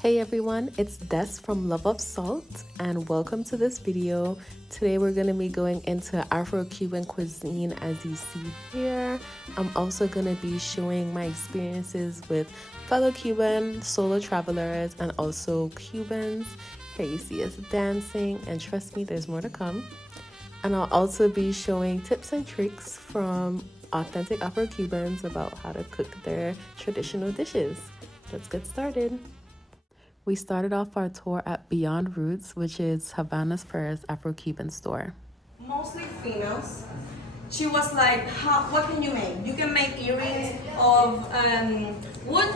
Hey everyone, it's Des from Love of Salt and welcome to this video. Today we're going to be going into Afro-Cuban cuisine as you see here. I'm also going to be showing my experiences with fellow Cuban solo travelers and also Cubans. Here you see us dancing and trust me, there's more to come. And I'll also be showing tips and tricks from authentic Afro-Cubans about how to cook their traditional dishes. Let's get started. We started off our tour at Beyond Roots, which is Havana's first Afro-Cuban store. Mostly females. She was like, what can you make? You can make earrings of wood.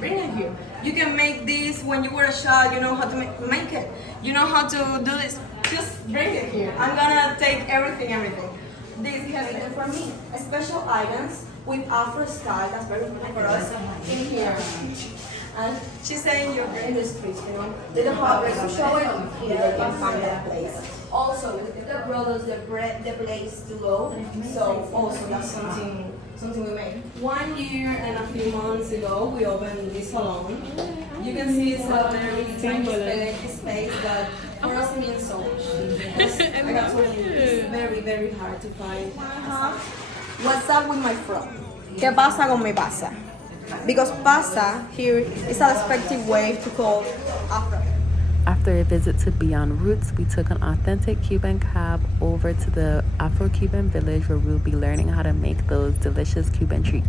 Bring it here. You can make this when you were a child. You know how to make it. You know how to do this. Just bring it here. I'm gonna take everything. This is made for me. Special items with Afro style. That's very important for us in here. And she's saying you're in the streets, you know. They don't have to show it here, they can find that place. Also, the brothers, the place to go. So also that's something we made. 1 year and a few months ago, we opened this salon. You can see it's a very tiny space that for us it means so much. I got told you, it's very, very hard to find. What's up with my frog? ¿Qué pasa con mi pasa? Because pasa here is a respective way to call Afro. After a visit to Beyond Roots, we took an authentic Cuban cab over to the Afro-Cuban village where we'll be learning how to make those delicious Cuban treats.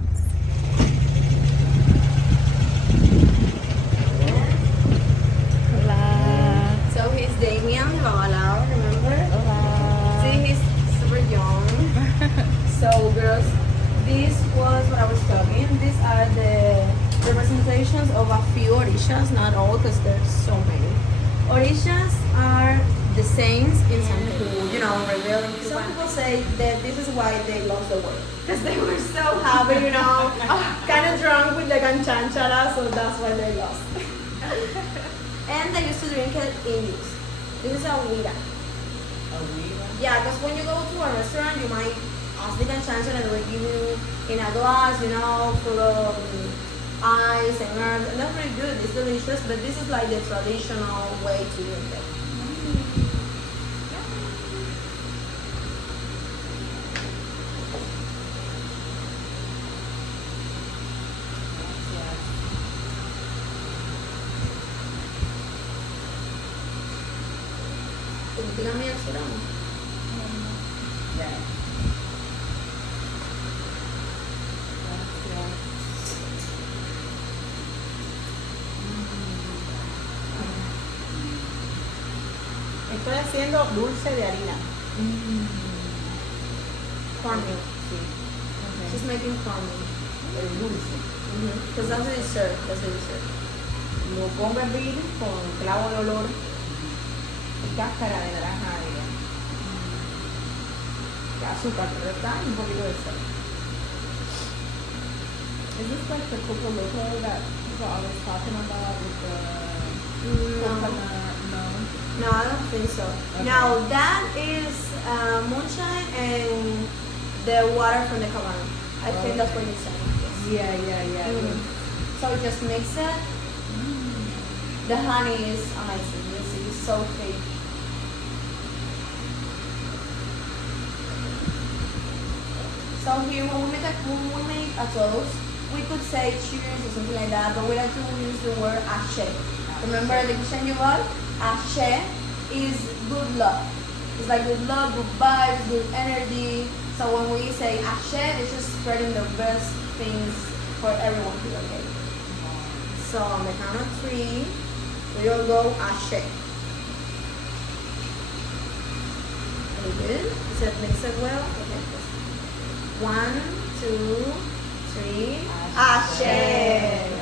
Hola. So he's Damien, Babalao, remember? Hola. See, he's super young. So girls, this was what I was talking. These are the representations of a few orishas, not all because there's so many. Orishas are the saints in Santeria, you know, revealing. Some people say that this is why they lost the world. Because they were so happy, you know, kind of drunk with the ganchanchara, so that's why they lost. And they used to drink it in this. This is a huira. Yeah, because when you go to a restaurant, you might ask the ganchanchara and they will give you in a glass, you know, full of ice and herbs, and that's very good. It's delicious, but this is like the traditional way to drink it. Dígame el suramo. Estoy haciendo dulce de harina. Cornmeal. Sí. She's making cornmeal. El dulce. Because that's the dessert. Lo pongo a hervir con clavo de olor y cáscara de naranja agria. Azúcar, ¿verdad? Y un poquito de sal. Is this like the coco loco that I was talking about with the coconut? No, I don't think so. Okay. Now that is moonshine and the water from the cabana. I think that's what you're saying. Yeah. So just mix it. The honey is amazing. You see, it's so thick. So here when we make a toast, we could say cheers or something like that, but we like to use the word ashe. Remember the kitchen you bought? Ashe is good luck. It's like good luck, good vibes, good energy. So when we say ashe, it's just spreading the best things for everyone here, okay? So on the count of 3, we all go ashe. Are you good? Is it mix it well? Okay. 1, 2, 3. Ashe.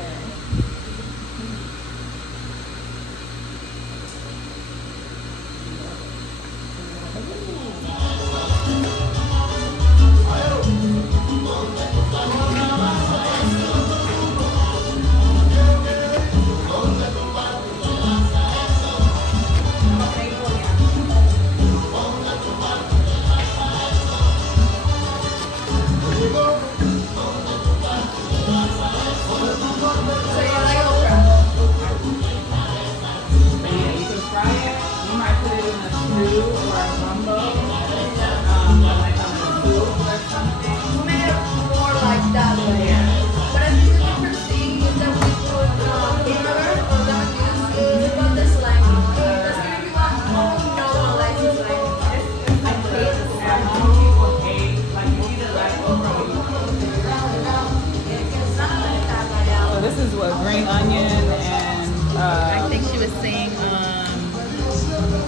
was saying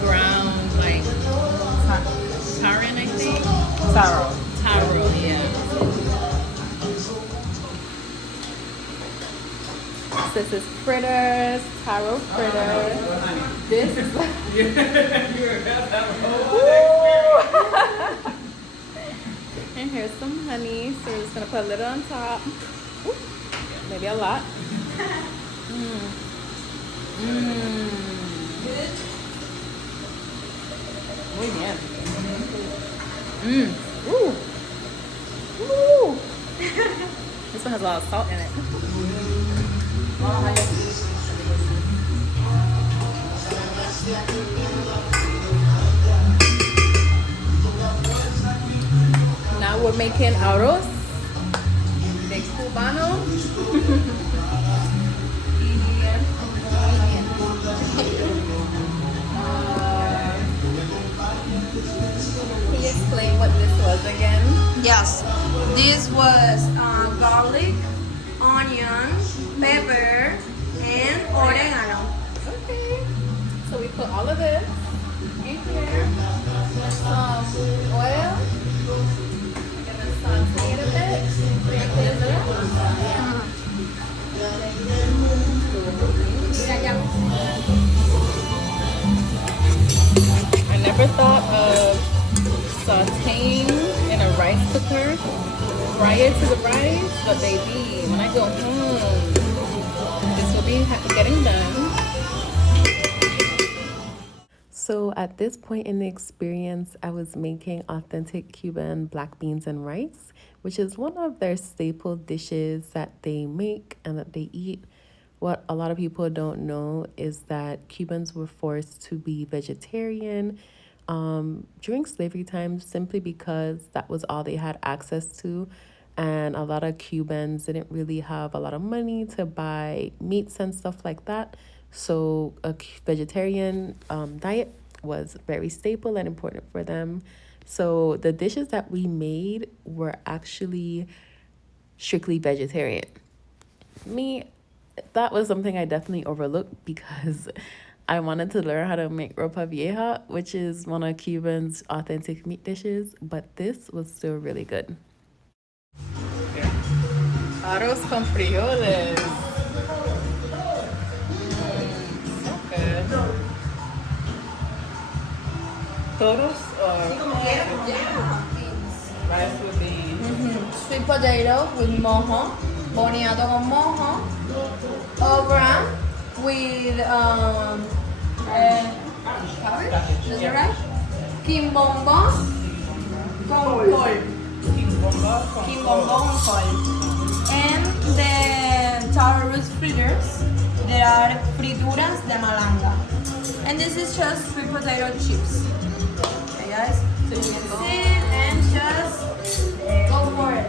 ground like tarin, I think. Taro, yeah. This is fritters, taro fritters. This is and here's some honey. So we're just gonna put a little on top. Ooh, maybe a lot. Muy bien. Ooh. Ooh. This one has a lot of salt in it. Now we're making arroz de cubano. Can you explain what this was again? Yes, this was garlic, onion, pepper, and oregano. Okay. So we put all of this in here with some oil. We're gonna saute it a bit. I never thought of sauteing in a rice cooker prior to the rice, but baby, when I go home, this will be getting done. So at this point in the experience, I was making authentic Cuban black beans and rice, which is one of their staple dishes that they make and that they eat. What a lot of people don't know is that Cubans were forced to be vegetarian during slavery times simply because that was all they had access to. And a lot of Cubans didn't really have a lot of money to buy meats and stuff like that. So a vegetarian diet was very staple and important for them. So the dishes that we made were actually strictly vegetarian. That was something I definitely overlooked because I wanted to learn how to make ropa vieja, which is one of Cuban's authentic meat dishes, but this was still really good. Arroz con frijoles. So good. Todos or rice with beans? Sweet potato with mojo, boniato con mojo, okra with cabbage, is that right? Kimbombo con col. Kimbombo con col. And the taro root fritters, there are frituras de malanga. And this is just sweet potato chips. Okay guys, so you can sit and just go for it.